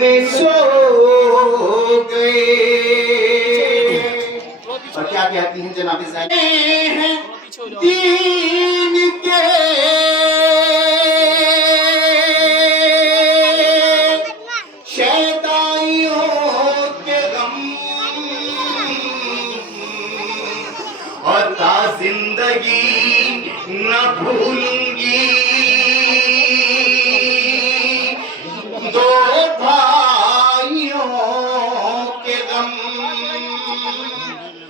سو گئے. اور کیا کہتی ہیں جناب زینب دین کے شیدائیوں کے غم اور تا زندگی نہ بھولوں گی دو بھائیوں کے غم.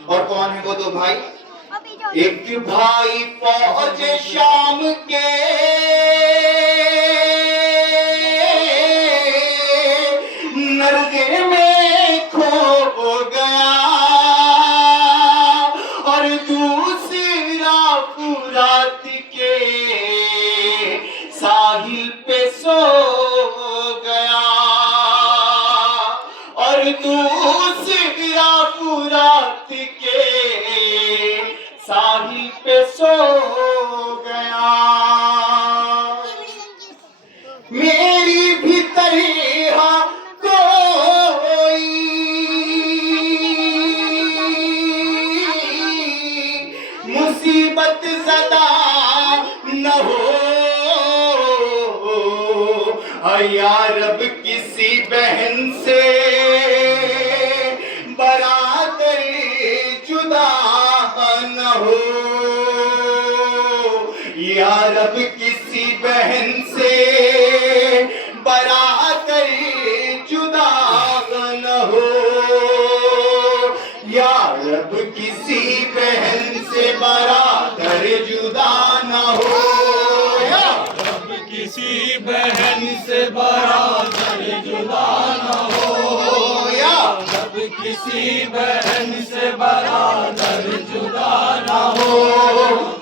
اور کون ہے وہ دو بھائی؟ ایک بھائی فوج شام کے نرغے میں کھو گیا اور دوسرا فرات کے ساحل پہ سو گیا اور دوسرا فرات کے ساحل پہ سو گیا. میری بھی طرح کوئی مصیبت زدہ نہ ہو یا رب کسی بہن سے برادر جدا نہ ہو یا رب کسی بہن سے برادر جدا نہ ہو یا رب کسی بہن سے برادر جدا نہ ہو یا رب کسی بہن سے برادر جدا نہ ہو یا رب کسی بہن سے برادر جدا نہ ہو.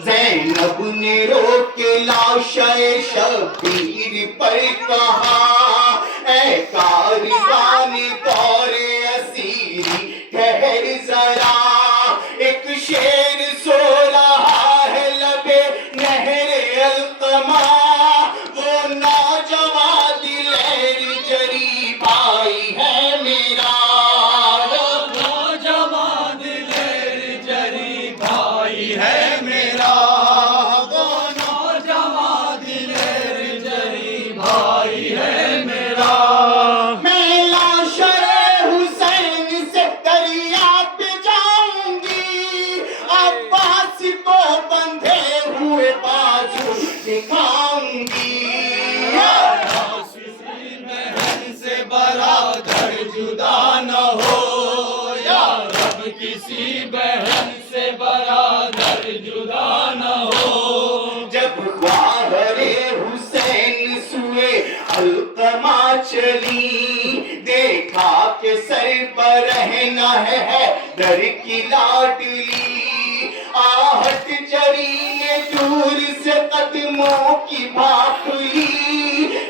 زینب نے رو کے لاشے شبیر پر کہا اے کاروان دور اسیری ٹھہر ذرا ایک شیر سو رہا ہے لبے نہر القما وہ نوجوان دلیر جری بھائی ہے میرا نوجوان دلیر جری بھائی ہے میرا وہ نوجوان دلیر جری بھائی ہے میرا. میں لاشے حسین سے دریا پہ جاؤں گی عباس کو بندھے ہوئے بازو دکھاؤں گی کسی بہن سے برادر جدا نہ ہو یا رب کسی بہن سے برادر جدا نہ ہو. جب خواہر حسین سوئے القما چلی دیکھا کہ سر پر رہنا ہے در کی لاڈلی آہٹ چری نے دور سے قدموں کی بھاپ لی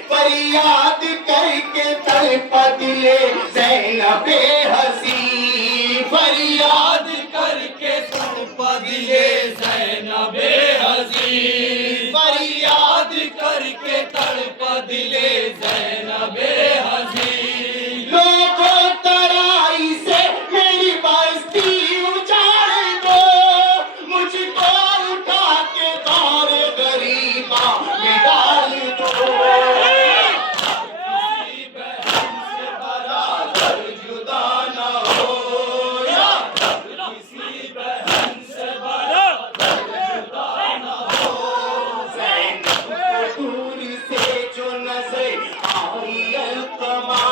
فریاد کر کے تڑپا دلے زینب ہنسی فریاد کر کے تڑپ دلے زینب ہنسی فریاد کر کے تڑپ دلے زینب ہنسی. لوگوں ترائی سے میری بستی اجاڑ دو مجھ کو اٹھا کے دور غریبا میں ڈال دو کسی بہن سے برادر جدا نہ ہو یا رب کسی بہن سے برادر جدا نہ ہو. دور سے جو نظر آئی القما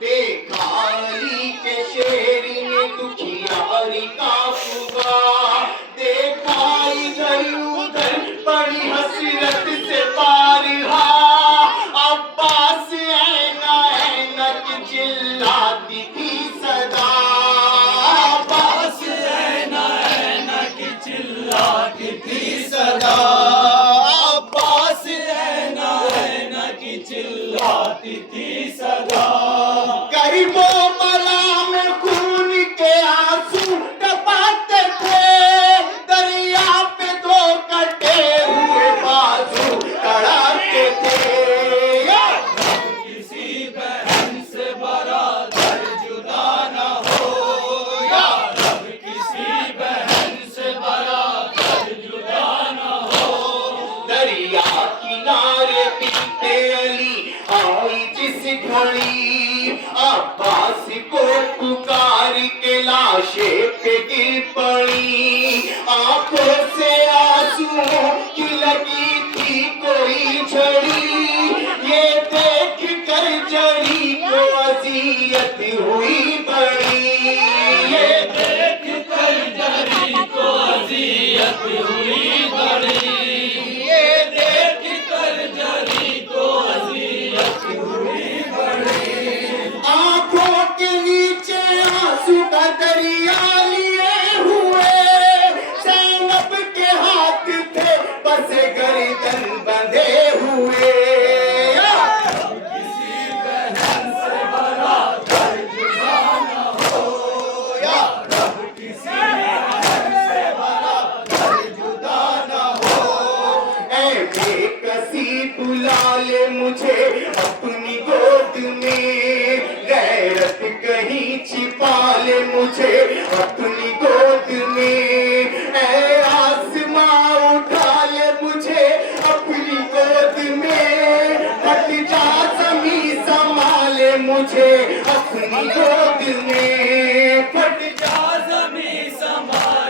دیکھا علی کے شیر نے دکھیاری کا صبح دیکھا ادھر ادھر بڑی حسرت سے بارہا عباس اینا اینک چلاتی تھی صدا عباس اینا اینک چلاتی تھی صدا عباس اینا اینک چلاتی تھی صدا. کرب و بلا میں خون کے آنسو ٹپاتے تھے دریا پہ دو کٹے ہوئے بازو کڑاتے تھے کسی بہن سے پڑی عباس کو پکار کے لاشیں پہ گر پڑی آنکھوں سے آنسو کی لگی تھی کوئی جھڑی یہ دیکھ کر جڑی کو اذیت ہوئی بڑی یہ دیکھ کر جری کو اذیت ہوئی بڑی یہ دیکھ کر جری کو اذیت ہوئی بڑی آنکھوں کے نیچے آنسو کا دریا لیے ہوئے زینب کے ہاتھ تھے بس گردن بندھے ہوئے کسی بہن سے برادر جدا نہ ہو یا رب کسی بہن سے برادر جدا نہ ہو اے بے کسی بلا لے مجھے اپنی گود میں غیرت کہیں چھپا لے مجھے اپنی گود میں اے آسماں اٹھا لے مجھے اپنی گود میں پھٹ جا زمین سنبھالے مجھے اپنی گود میں پھٹ جا زمیں سنبھال